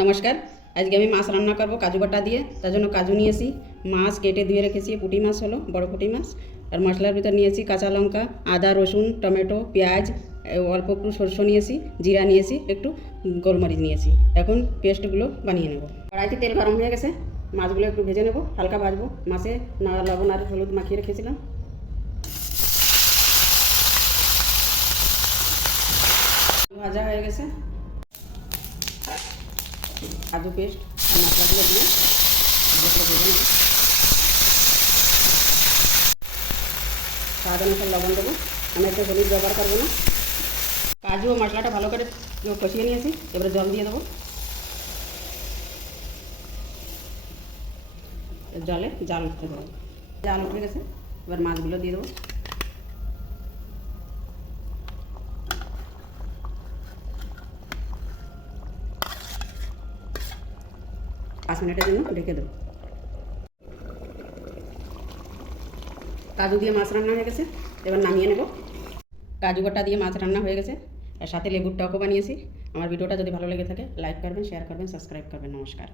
নমস্কার। আজকে আমি মাছ রান্না করব কাজু বাটা দিয়ে। তার জন্য কাজু নিয়েছি, মাছ কেটে ধুয়ে রেখেছি, পুঁটি মাছ হলো, বড় পুঁটি মাছ। আর মশলার ভিতর নিয়েছি কাঁচা লঙ্কা, আদা, রসুন, টমেটো, পেঁয়াজ, অল্প একটু সরষে নিয়েছি, জিরা নিয়েছি, একটু গোলমরিচ নিয়েছি। এখন পেস্টগুলো বানিয়ে নেব। কড়াইতে তেল গরম হয়ে গেছে, মাছগুলো একটু ভেজে নেব, হালকা ভাজবো। মাছে লবণ আর হলুদ মাখিয়ে রেখেছিলাম। ভাজা হয়ে গেছে, কাজু পেস্ট আর মশলাগুলো দিয়ে ভালো করে ভেজে নেব। স্বাদ অনুসারে লবণ দেবো, আমি একটা হলুদ ব্যবহার করবো না। কাজু ও মশলাটা ভালো করে কষিয়ে নিয়েছি, এবারে জল দিয়ে দেবো। জলে জাল উঠতে দেবো, জাল উঠে গেছে, এবার মাছগুলো দিয়ে দেবো। পাঁচ মিনিটের জন্য ঢেকে দেবো। কাজু দিয়ে মাছ রান্না হয়ে গেছে, এবার নামিয়ে নেব। কাজু বাটা দিয়ে মাছ রান্না হয়ে গেছে, আর সাথে লেবুর টকও বানিয়েছি। আমার ভিডিওটা যদি ভালো লেগে থাকে লাইক করবেন, শেয়ার করবেন, সাবস্ক্রাইব করবেন। নমস্কার।